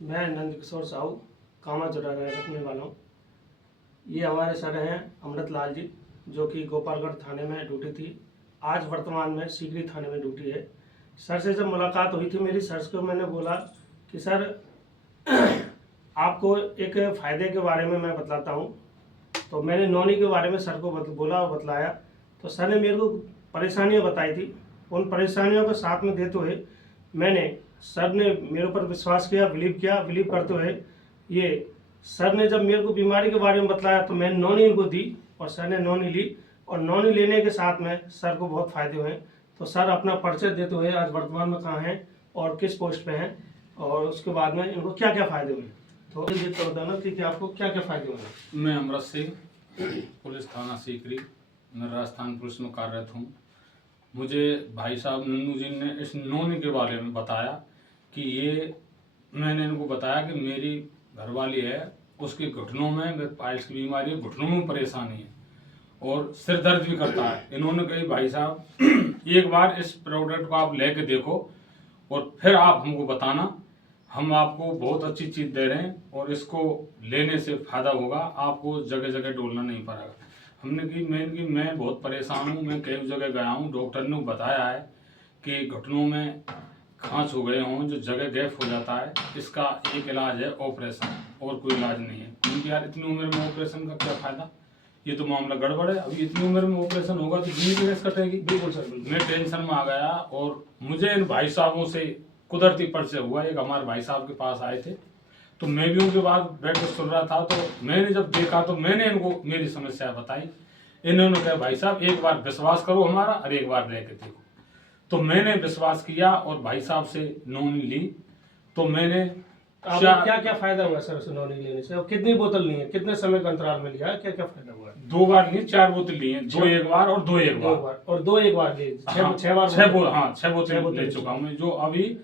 मैं नंद किशोर साहू कामा जोड़ा रखने वाला हूँ। ये हमारे सर हैं अमृत लाल जी, जो कि गोपालगढ़ थाने में ड्यूटी थी। आज वर्तमान में सीकरी थाने में ड्यूटी है। सर से जब मुलाकात हुई थी मेरी, सर को मैंने बोला कि सर आपको एक फ़ायदे के बारे में मैं बतलाता हूँ। तो मैंने नौनी के बारे में सर को बोला और बतलाया। तो सर ने मेरे को परेशानियाँ बताई थी। उन परेशानियों को साथ में देते हुए सर ने मेरे ऊपर विश्वास किया, बिलीव करते हुए ये सर ने जब मेरे को बीमारी के बारे में बतलाया तो मैंने नौनी इनको दी और सर ने नौनी ली। और नौनी लेने के साथ में सर को बहुत फ़ायदे हुए। तो सर अपना परिचय देते हुए आज वर्तमान में कहाँ हैं और किस पोस्ट पे हैं और उसके बाद में इनको क्या क्या फ़ायदे हुए, तो ये तो बताना कि आपको क्या क्या फ़ायदे हुए। मैं अमृत सिंह, पुलिस थाना सीकरी, मैं राजस्थान पुलिस में कार्यरत हूँ। मुझे भाई साहब नन्नू जी ने इस नौनी के बारे में बताया कि ये मैंने इनको बताया कि मेरी घरवाली है, उसके घुटनों में पाइल्स की बीमारी है, घुटनों में परेशानी है और सिर दर्द भी करता है। इन्होंने कही भाई साहब एक बार इस प्रोडक्ट को आप लेके देखो और फिर आप हमको बताना, हम आपको बहुत अच्छी चीज़ दे रहे हैं और इसको लेने से फ़ायदा होगा, आपको जगह जगह डोलना नहीं पड़ेगा। हमने कि मैं बहुत परेशान हूँ, मैं कई जगह गया हूँ, डॉक्टर ने बताया है कि घुटनों में खांच हो गए हों, जो जगह गैप हो जाता है, इसका एक इलाज है ऑपरेशन, और कोई इलाज नहीं है। क्योंकि यार इतनी उम्र में ऑपरेशन का क्या फ़ायदा, ये तो मामला गड़बड़ है। अभी इतनी उम्र में ऑपरेशन होगा तो जिंदगी कैसे कटेगी। बिल्कुल सर, बिल्कुल। मैं टेंशन में आ गया और मुझे इन भाई साहबों से कुदरती परिचय हुआ। एक हमारे भाई साहब के पास आए थे तो मैं भी उनके बाद बैठ कर सुन रहा था, तो मैंने जब देखा तो मैंने इनको मेरी समस्या बताई। इन्होंने कहा भाई साहब एक बार विश्वास करो हमारा और एक बार लेके देखो। तो मैंने विश्वास किया और भाई साहब से नौनी ली। तो मैंने क्या क्या फायदा हुआ सर उसे नौनी लेने से, और कितनी बोतल ली है, कितने समय का अंतराल में लिया है, क्या क्या फायदा हुआ? 2 बार ली, 4 बोतल ली है, 2 एक बार और 2 एक बार और 2 एक बार ली। 6 बार 6 बोतल ले चुका हूँ मैं, जो अभी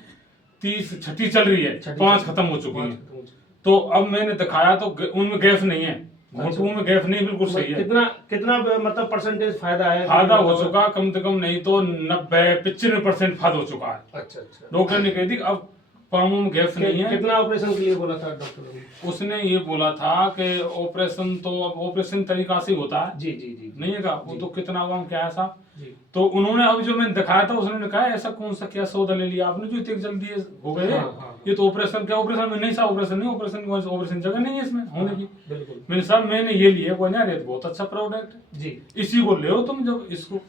36 चल रही है, 5 खत्म हो चुकी है। तो अब मैंने दिखाया तो उनमें गैस नहीं है, घुटनों में गैस नहीं, बिल्कुल सही है। कितना मतलब परसेंटेज फायदा है? फायदा हो चुका कम से कम नहीं तो 90-95% फायदा हो चुका है। अच्छा अच्छा। डॉक्टर ने कह दी अब पाँवों में गैस नहीं है। कितना ऑपरेशन के लिए बोला था डॉक्टर ने? उसने ये बोला था कि ऑपरेशन तो अब ऑपरेशन तरीका से होता है। जी जी जी। नहीं है का वो तो कितना हुआ क्या है साहब। जी। तो उन्होंने अब जो मैंने दिखाया था उसने कहा ऐसा कौन सा क्या सौदा ले लिया आपने जो इतनी जल्दी हो गए। ये तो ऑपरेशन क्या, ऑपरेशन में नहीं सा, ऑपरेशन नहीं, ऑपरेशन जगह नहीं है इसमें होने की। बिल्कुल। मैंने साहब मैंने ये लिए वो ना, बहुत अच्छा प्रोडक्ट है जी, इसी को ले तुम। जब इसको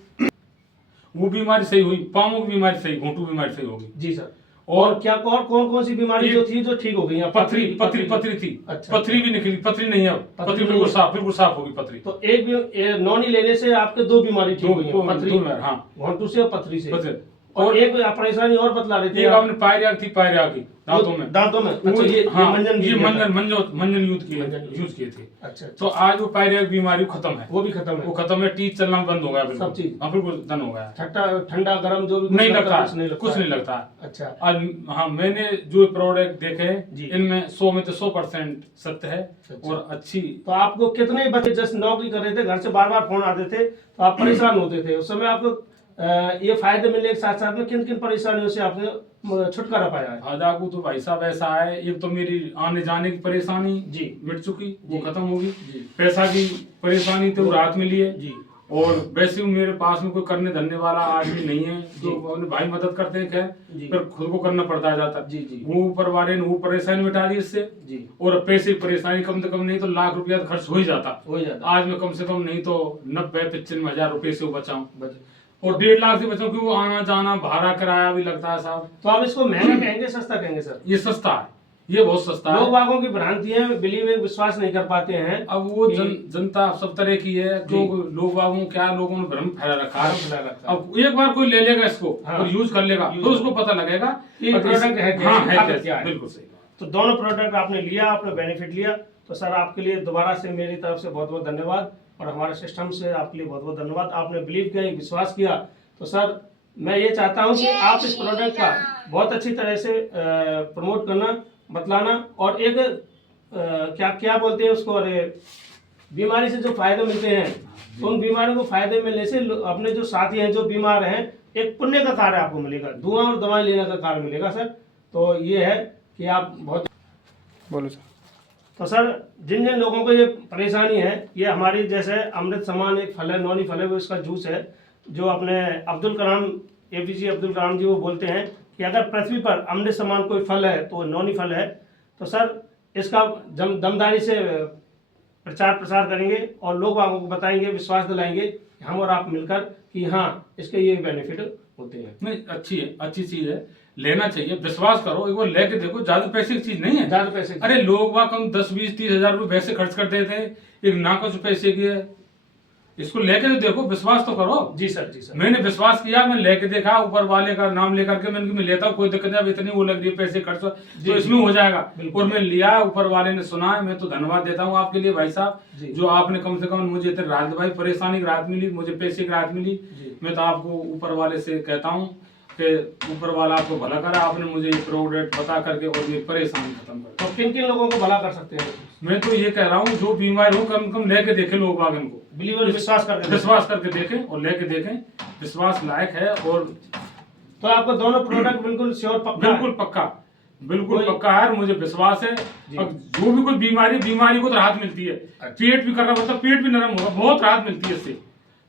वो बीमारी सही हुई, पाँवों की बीमारी सही, घुटू बीमारी सही होगी जी सर। और क्या और कौन कौन सी बीमारी जो थी जो ठीक हो गई? पथरी थी। अच्छा। पथरी भी निकली, पथरी नहीं है, पथरी बिल्कुल साफ होगी पथरी। तो एक नौनी लेने से आपके 2 बीमारी ठीक हुई हैं, पथरी, हाँ, घुटू से और पथरी से। और एक परेशानी और बतला रहे थे, एक आपने पायरिया की दांतों में। अच्छा, ये मंजन यूज किए थे। अच्छा। तो आज वो पायरिया की बीमारी खत्म है, वो खत्म है, टीथ चलना बंद हो गया, सब चीज बिल्कुल बंद हो गया। ठंडा गर्म जो भी नहीं लगता, कुछ नहीं लगता। अच्छा। आज हाँ, मैंने जो प्रोडक्ट देखे इनमें 100 में तो 100% सत्य है और अच्छी। तो आपको कितने बच्चे जैसे नौकरी कर रहे थे, घर से बार बार फोन आते थे तो आप परेशान होते थे, उस समय आपको ये फायदे मिलने के साथ साथ में किन किन परेशानियों से आपने छुटकारा पाया है? फायदा को तो भाई साहब ऐसा है, एक तो मेरी आने जाने की परेशानी जी मिट चुकी, वो खत्म होगी। पैसा की परेशानी तो राहत मिली है जी। और वैसे मेरे पास में कोई करने धरने वाला आदमी नहीं है, तो अपने भाई मदद करते हैं, खैर पर खुद को करना पड़ता है जाता जी जी। वो ऊपर वाले ने वो परेशानी मिटा दी इससे जी। और पैसे की परेशानी कम से कम नहीं तो लाख रुपया खर्च हो ही जाता। आज में कम से कम नहीं तो 90-95 हजार रुपये से बचाऊं और 1.5 लाख से बच्चों की वो आना जाना भाड़ा किराया भी लगता है साहब। तो आप इसको महंगा कहेंगे सस्ता कहेंगे सर? ये सस्ता है, ये बहुत सस्ता है। लोग बागों की भ्रांति है, विश्वास नहीं कर पाते हैं। अब वो जनता सब तरह की है, लोग बागों क्या लोगों ने भ्रम फैला रखा है। अब एक बार कोई ले लेगा इसको और यूज कर लेगा तो उसको पता लगेगा कि प्रोडक्ट है क्या है। बिल्कुल सही। तो दोनों प्रोडक्ट आपने लिया, आपने बेनिफिट लिया, तो सर आपके लिए दोबारा से मेरी तरफ से बहुत बहुत धन्यवाद और हमारे सिस्टम से आपके लिए बहुत बहुत धन्यवाद। आपने बिलीव किया, विश्वास किया। तो सर मैं ये चाहता हूँ कि आप इस प्रोडक्ट का बहुत अच्छी तरह से प्रमोट करना, बतलाना और एक क्या बोलते हैं उसको, अरे बीमारी से जो फायदे मिलते हैं तो उन बीमारियों को फायदे मिलने से अपने जो साथी हैं जो बीमार हैं, एक पुण्य का कार्य आपको मिलेगा, धुआं और दवाई लेने का कार्य मिलेगा सर। तो ये है कि आप बहुत बोलो सर। तो सर जिन जिन लोगों को ये परेशानी है, ये हमारी जैसे अमृत समान एक फल है, नौनी फल है, वो इसका जूस है, जो अपने अब्दुल कलाम APJ अब्दुल कलाम जी वो बोलते हैं कि अगर पृथ्वी पर अमृत समान कोई फल है तो वो नौनी फल है। तो सर इसका दमदारी से प्रचार प्रसार करेंगे और लोग वालों को बताएंगे, विश्वास दिलाएंगे हम और आप मिलकर कि हाँ इसके ये बेनिफिट होते हैं। नहीं, अच्छी है, अच्छी चीज है, लेना चाहिए, विश्वास करो, एक बार लेके देखो, ज्यादा पैसे की चीज नहीं है। ज्यादा पैसे की। अरे लोग वहाँ कम 10, 20, 30 हजार रुपए पैसे खर्च कर देते हैं, एक ना कुछ पैसे की है, इसको लेके तो देखो, विश्वास तो करो। जी सर, जी सर। मैंने विश्वास किया, मैं लेके देखा, ऊपर वाले का नाम लेकर के मैंने लेता हूँ, कोई दिक्कत नहीं, अब इतनी वो लग रही है पैसे खर्च तो इसमें हो जाएगा, और मैं लिया, ऊपर वाले ने सुना, मैं तो धन्यवाद देता हूँ आपके लिए भाई साहब, जो आपने कम से कम मुझे इतनी राहत भाई, परेशानी की राहत मिली, मुझे पैसे की राहत मिली। मैं तो आपको ऊपर वाले से कहता हूँ कि ऊपर वाला आपको भला करा, आपने मुझे ये प्रोडक्ट बता करके और ये परेशानी खत्म कर। तो किन किन लोगों को भला कर सकते हैं? मैं तो ये कह रहा हूँ, जो बीमार हो कम कम लेके देखे लोग बाग इनको, बिलीवर विश्वास करके देखें और लेके देखें, विश्वास लायक है। और तो आपको दोनों प्रोडक्ट बिल्कुल श्योर पक्का? बिल्कुल पक्का है, और मुझे विश्वास है। अब जो भी कोई बीमारी को तो राहत मिलती है, पेट भी कर रहा होता है, पेट भी नरम होगा, बहुत राहत मिलती है इससे,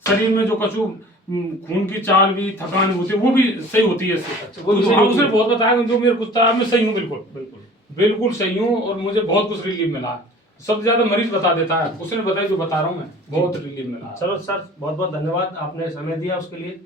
शरीर में जो कछु खून की चाल भी, थकान होती है, वो भी सही होती है इससे। उसने बहुत बताया, जो मेरे कुत्ता मैं सही हूँ, बिल्कुल सही हूँ, और मुझे बहुत कुछ रिलीफ मिला है। सबसे ज्यादा मरीज बता देता है, उसने बताया जो बता रहा हूँ मैं, बहुत रिलीफ मिला। चलो सर, बहुत बहुत धन्यवाद, आपने समय दिया उसके लिए।